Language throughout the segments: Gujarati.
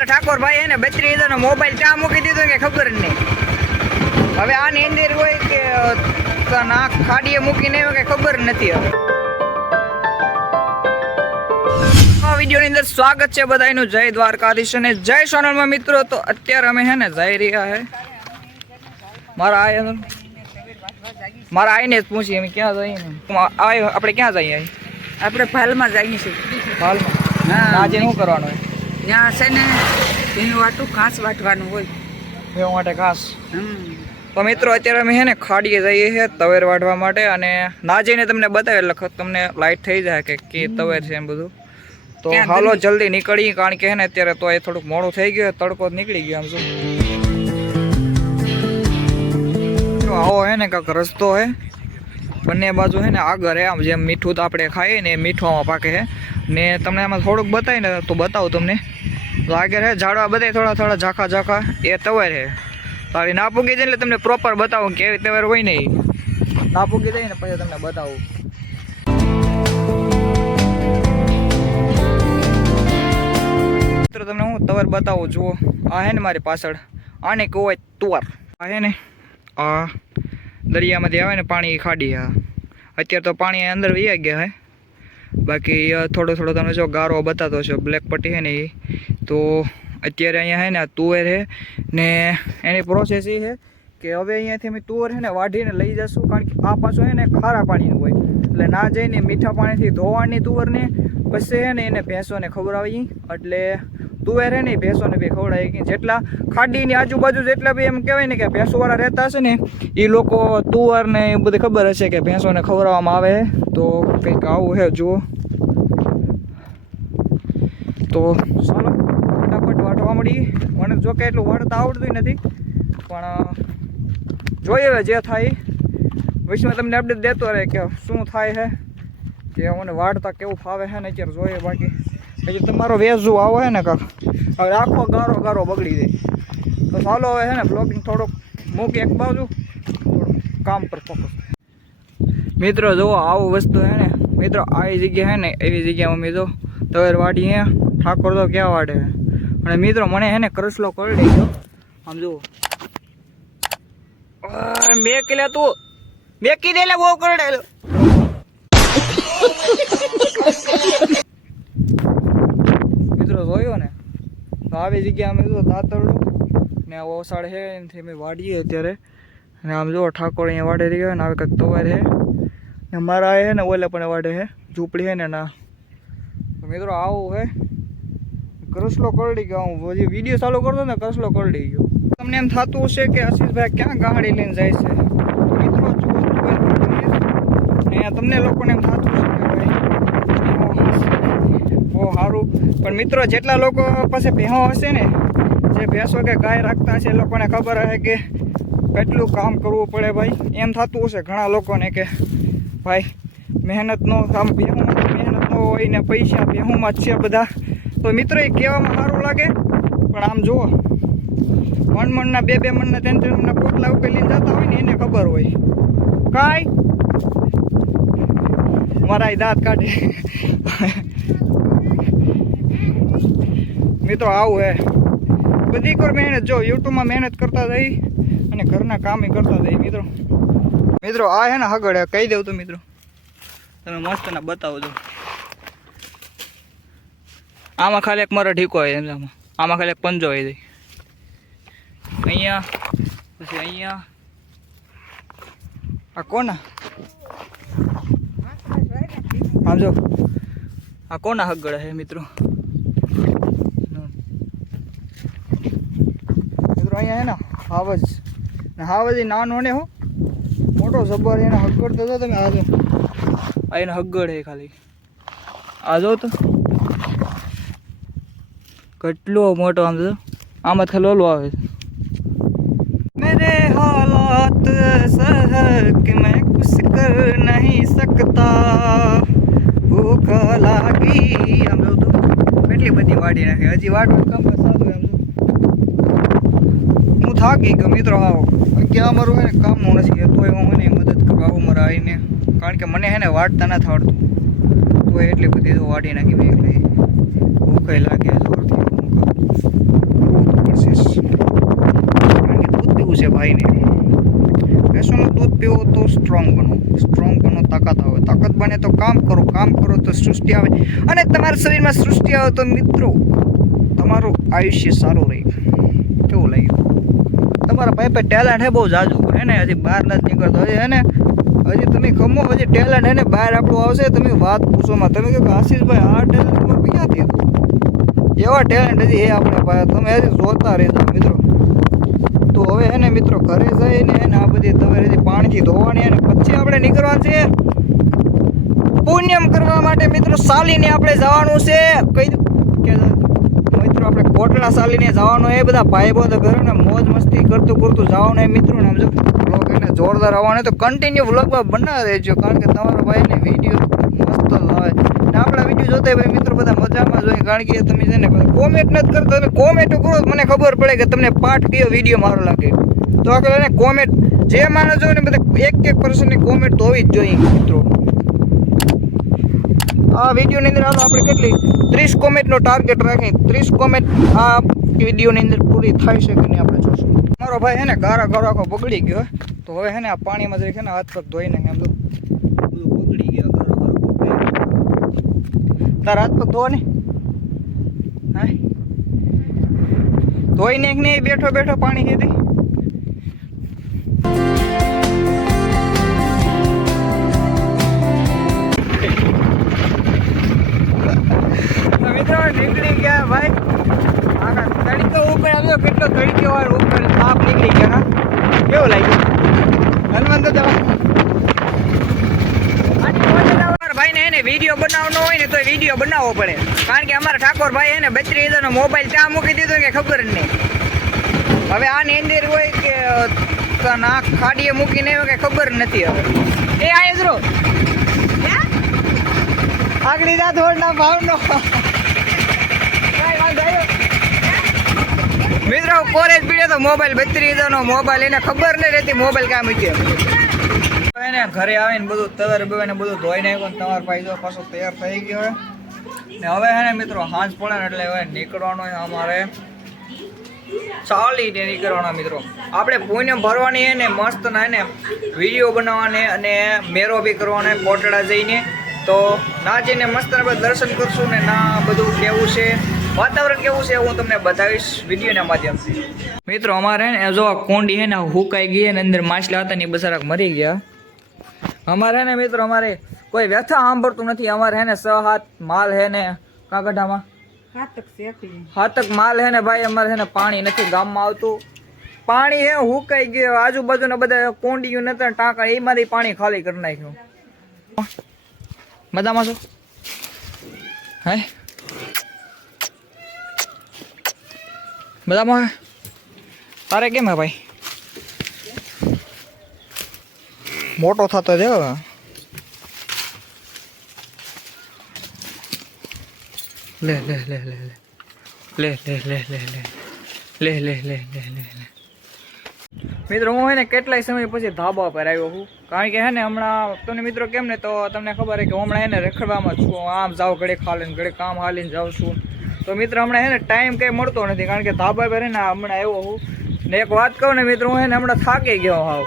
ઠાકોર ભાઈ એને બત્રી હજારનો મોબાઈલ ચા મૂકી દીધો કે ખબર જ નહીં. હવે આની અંદર હોય કે ના ખાડીએ મૂકીને કે ખબર નથી હવે. આ વિડીયોની અંદર સ્વાગત છે બધાનું જય દ્વારકાધીશ અને જય સોનલમાં મિત્રો તો અત્યારે અમે હે ને જઈ રહ્યા હે. મારા આય મારા આઈને જ પૂછીએ અમે ક્યાં જઈએ આપણે ક્યાં જઈએ? આપણે ભાલમાં જઈએ છીએ. ભાલમાં. આજે શું કરવાનું હોય? ત્યાં છે ને એનું વાટું ઘાસ વાટવાનું હોય. એવા માટે ઘાસ. તો મિત્રો અત્યારે અમે હે ને ખાડીએ જઈએ છે તવેર વાઢવા માટે અને ના જઈને તમને બતાવે એટલે તમને લાઇટ થઈ જાય કે કે તવેર છે એમ બધું. તો હાલો જલ્દી? નીકળી કારણ કે છે ને અત્યારે તો એ થોડુંક મોડું થઈ ગયું તડકો નીકળી ગયો આમ શું. આવો હે ને કાંક રસ્તો હે બંને બાજુ હે ને આગળ હે આમ જેમ મીઠું તો આપણે ખાઈએ ને એ મીઠું આમાં પાકે છે. ને તમને આમાં થોડુંક બતાવીને તો બતાવું તમને. તો છે ઝાડવા બધાય થોડા થોડા ઝાખા ઝાખા, એ તવેર હે તારી ના પૂગી જાય એટલે તમને પ્રોપર બતાવું કેવી તવેર હોય ને ના પૂગી જાય ને પછી તમને બતાવું. તમને હું તવર બતાવું, જુઓ. આ હે ને મારી પાછળ. આને કહેવાય તુવાર. આ હે ને આ દરિયામાંથી આવે ને પાણી ખાડી આ અત્યારે તો પાણી અંદર વહી ગયા હે. બાકી થોડો થોડો તમે જો ગારો બતાતો છો બ્લેક પટ્ટી છે ને એ, તો અત્યારે અહીંયા છે ને તુવેર છે ને એની પ્રોસેસ એ છે કે હવે અહીંયાથી અમે તુવેર છે ને વાઢીને લઈ જશું, કારણ કે આ પાછું છે ને ખારા પાણીનું હોય. એટલે ના જઈને મીઠા પાણીથી ધોવાની તુવરને, પછી છે ને એને ભેંસોને ખવડાવી એટલે તુવેર નહીં, ભેંસોને બી ખવડાવી કે જેટલા ખાડીની આજુબાજુ જેટલા બી એમ કહેવાય ને કે ભેંસોવાળા રહેતા હશે ને, એ લોકો તુવર ને એ બધી ખબર હશે કે ભેંસોને ખવડાવવામાં આવે તો કંઈક આવું છે જુઓ. તો ચાલો, ફટાફટ વાટવા મળી મને જો કે એટલું વાળતા આવડતું નથી, પણ જોઈએ હવે જે થાય. વિશ્વમાં તમને અપડેટ દેતો રહે કે શું થાય છે કે મને વાળતા કેવું ફાવે છે ને અત્યારે જોઈએ બાકી. પછી તમારો વેઝ આવો હે ને કાંક. હવે આખો ગારો ગારો બગડી જાય. તો ચાલો હવે હે ને બ્લોગિંગ થોડોક મૂકી એક બાજુ. કામ પર ફોકસ મિત્રો, જુઓ, આવું વસ્તુ હે ને. મિત્રો, આવી જગ્યા છે ને, એવી જગ્યા મમ્મી જો. તવેર વાડી હે, ઠાકોર તો ક્યાં વાડે અને મિત્રો, મને હે ને કરસલો કરડી દેજો. આમ જુઓ. મેં બે તું. મેં કી દે બહુ કરડેલો મિત્રો જોયો ને આવી જગ્યા અમે જો દાતરડું ને ઓસાડ છે, એનાથી અમે વાડીએ અત્યારે. અને આમ જો ઠાકોર અહીંયા વાડે રહ્યો ને આવે કંઈક તવાર છે. ને મારા છે ને ઓલે પણ વાડે છે, ઝૂંપડી છે ને ના મિત્રો આવું હે કરસલો કરડી ગયો હું. હજી વીડિયો ચાલુ કરતો ને કરસલો કરડી ગયો. તમને એમ થતું હશે કે આશીષભાઈ ક્યાં ગાડી લઈને જાય છે? મિત્રો. ને તમને લોકોને એમ થતું હશે બહુ સારું. પણ મિત્રો, જેટલા લોકો પાસે ભેહો હશે ને, જે ભેંસો કે ગાય રાખતા હશે એ લોકોને ખબર હશે કે કેટલું કામ કરવું પડે ભાઈ. એમ થતું હશે ઘણા લોકોને કે, ભાઈ મહેનતનો આમ ભેહું મહેનત ન હોય ને પૈસા ભેહુંમાં જ છે બધા. તો મિત્રો, એ કહેવામાં સારું લાગે, પણ આમ જુઓ મણ મણના બે બે મણના ત્રણ ત્રણ મણના પોટલા ઉકેલીને જતા હોય ને એને ખબર હોય. કાંઈ? મારા દાંત કાઢે. મિત્રો આવું હે. બધી કોર મહેનત જો યુટ્યુબમાં મહેનત કરતા જઈ અને ઘરના કામે કરતા જઈ મિત્રો. મિત્રો આ હે ને આગળ કહી દઉં તો મિત્રો. તમે મસ્ત ને બતાવો છો આમાં ખાલી એક મારો ઢીકો હોય એમ આમાં. આમાં ખાલી એક પંજો હોય જાય અહીંયા પછી અહીંયા. આ કોના? આમ જો. આ કોના હગડ હે મિત્રો? અહીંયા હે હાવજ. ને હાવજ એ નાનો ને હો. મોટો જબ્બર એને હગડ તો તમે આજે. આ એને હગડ હે ખાલી. આ જો તો. કેટલો મોટો આમ જો આમાં ખાલી ઓલું આવે મેરે હાલાત સહક મેં કુછ કર નહીં સકતા ભૂખ લાગી. આમ જો તો. કેટલી બધી વાડી નાખે. હજી વાટ કમ થાકી ગયો મિત્રો આવો. કે અમારું ને કામનું નથી તોય હું મને મદદ કરવા આવું મારા આવીને. કારણ કે મને હે ને વાડતા નથી આવડતું તો એટલી બધી તો વાડી નાખી મેં એટલે ભૂખે લાગે જોરથી કારણ દૂધ પીવું છે ભાઈને. ભેંસોનું દૂધ પીવો તો સ્ટ્રોંગ બનો. સ્ટ્રોંગ બનો, તાકાત આવે. તાકાત બને તો કામ કરો કામ કરો તો સૃષ્ટિ આવે. અને તમારા શરીરમાં સૃષ્ટિ આવે તો મિત્રો, તમારું આયુષ્ય સારું રહે. કેવું લાગ્યું? તમારા પાસે ટેલેન્ટ હે બહુ જાજુ. હે ને? હજી બહાર નથી નીકળતો. હજી હે ને? હજી તમે ખમો, હજી ટેલેન્ટ હે ને? બહાર આપણું આવશે, તમે વાત પૂછોમાં તમે કહો કે આશીષભાઈ, આ ટેલેન્ટ તમારું ક્યાંથી હતું એવા ટેલેન્ટ હજી એ આપણે પાસે તમે હજી જોતા રહેજો, મિત્રો. તો હવે હે ને, મિત્રો, ઘરે જઈને હે ને આ બધી તમારે હજી પાણીથી ધોવાની અને પછી આપણે નીકળવાનું છે પુણ્યમ કરવા માટે, મિત્રો સાલીને આપણે જવાનું છે. કઈ કે મિત્રો, આપણે કોટલા સાલીને જવાનું એ બધા ભાઈ બંધ ઘરે ને મોજ મસ્તી કરતું કરતું જવાનું એ મિત્રો, ને સમજો બ્લોગ એને જોરદાર આવવાનો તો કન્ટિન્યુ બ્લોગમાં બનાવી રહેજો કારણ કે તમારા ભાઈને વીડિયો મસ્ત લાવે. ને આપણા વીડિયો જોતા ભાઈ મિત્રો, બધા મજામાં જોઈએ કારણ કે તમે છે ને કોમેન્ટ નથી કરતા, તમે કોમેન્ટ કરો મને ખબર પડે કે તમને પાઠ કયો વીડિયો મારો લાગે. તો આગળ કોમેન્ટ જે માણસ હોય ને, બધા એક એક પર્સનની કોમેન્ટ તો હોવી જ જોઈએ મિત્રો. આ વિડીયોની અંદર હાલો આપણે કેટલી? ત્રીસ કોમેન્ટનો ટાર્ગેટ રાખી. ત્રીસ કોમેન્ટ આ વિડીયોની અંદર પૂરી થાય છે કે નહીં આપણે જોશું. મારો ભાઈ હે ને ગારા ગારો આખો બગડી ગયો તો હવે હે ને આ પાણીમાં જઈ છે ને હાથ પગ ધોઈને એમ તો બધું બગડી ગયો, ગારો ગારો તારા હાથ પગ ધોવા ને? હા? ધોઈને એક નહીં બેઠો બેઠો પાણી કીધી. કેટલો તડકો હોય ઉપર તાપ નીકળી ગયો હા કેવું લાગ્યું? હનુમાન દાદા ભાઈ ને એને વીડિયો બનાવવાનો હોય ને તો વીડિયો બનાવવો પડે. કારણ કે અમારા ઠાકોર ભાઈ એને બત્રીસ હજારનો મોબાઈલ ત્યાં મૂકી દીધો કે ખબર જ નહીં. હવે આની અંદર હોય કે ના ખાડીએ મૂકીને એવું કે ખબર નથી હવે. એ આયે જરો આગળ જા થોડના ભાવનો. મિત્રો કોલેજ પીડ્યો તો મોબાઈલ બત્રી હજારનો મોબાઈલ એને ખબર નહીં રહેતી મોબાઈલ કામ છે એને ઘરે આવીને બધું તવેર બેને બધું ધોઈ નાખ્યું ને તમારો ભાઈ જો પાછો તૈયાર થઈ ગયો હોય ને હવે હે ને મિત્રો, હાંજ પડે ને એટલે હવે નીકળવાનો અમારે અમારે. ચાલીને નીકળવાના મિત્રો. આપણે પુણ્ય ભરવાની ને મસ્ત ના ને વીડિયો બનાવવાની અને મેરો બી કરવાનો કોટડા જઈને. તો ના જઈને મસ્ત આપણે દર્શન કરશું ને ના બધું કેવું છે. વાતાવરણ કેવું છે હું તમને બતાવીશ વિડીયોના માધ્યમથી. મિત્રો અમારે ને જો આ કોંડી હે ને હુકાઈ ગઈ અને અંદર માછલા હતા ને એ બસારાક મરી ગયા. અમારે ને મિત્રો અમારે કોઈ વ્યથા સાંભળતું નથી. અમારે હે ને સ હાથ માલ હે ને કાગઢામાં હાથક માલ હે ને ભાઈ અમારે છે ને પાણી નથી ગામમાં આવતું. પાણી હે હુકાઈ ગયો. આજુબાજુના બધા કોંડિયું નતા ટાંકા એમાંથી પાણી ખાલી કરી નાખ્યું. મજામાં છો હે? મજામાં તારે કેમ હે ભાઈ મોટો થતો છે લે લે લે લે લે લે લે લે લે લે લે લે લે લે લે લે મિત્રો હું એને કેટલાય સમય પછી ધાબા પર આવ્યો છું કારણ કે હે ને હમણાં તમને મિત્રો કેમ ને તો તમને ખબર છે કે હમણાં એને રખડવામાં છું આમ જાઉં ઘડે ખાલીને ઘડે કામ હાલીને જાઉં છું તો મિત્ર, હમણાં હે ને ટાઈમ કંઈ મળતો નથી, કારણ કે ધાબા પર ને હમણાં આવ્યો હું. ને એક વાત કહું ને મિત્ર, હું હે ને હમણાં થાકી ગયો હાવ.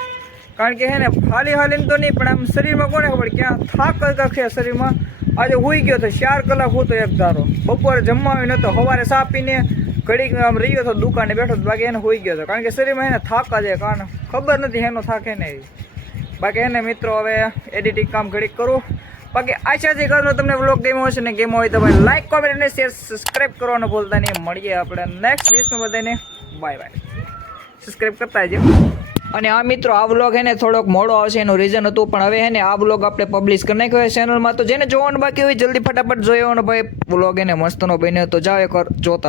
કારણ કે હે ને ખાલી હાલીને તો નહીં, પણ આમ શરીરમાં કોને ખબર ક્યાં થાક કખે શરીરમાં. આજે હુઈ ગયો તો ચાર કલાક હું તો એક ધારો. બપોરે જમવા નતો સવારે સા પીને ઘડીક આમ રહ્યો તો દુકાને બેઠો તો બાકી એને હોઈ ગયો હતો કારણ કે શરીરમાં એને થાક છે, કારણ ખબર નથી એનો થાક એને. બાકી એને મિત્રો, હવે એડિટિંગ કામ ઘડીક કરું. બાકી આશા છે ઘરનો તમને વ્લોગ ગેમો હશે ને ગેમ હોય તો ભાઈ લાઈક કોમેન્ટ અને શેર સબસ્ક્રાઈબ કરવાનું ભૂલતા નહીં. મળીએ આપણે નેક્સ્ટ ડિશમાં બધાને. બાય બાય સબસ્ક્રાઈબ કરતા જ અને આ મિત્રો, આ વ્લોગ હે ને થોડોક મોડો આવશે, એનું રીઝન હતું, પણ હવે હે ને આ વ્લોગ આપણે પબ્લિશ કરી નાખ્યો હોય ચેનલમાં તો જેને જોવાનું બાકી હોય, જલ્દી ફટાફટ જોયો ભાઈ. વ્લોગ એને મસ્તનો બન્યો તો જાઓ એક જોતા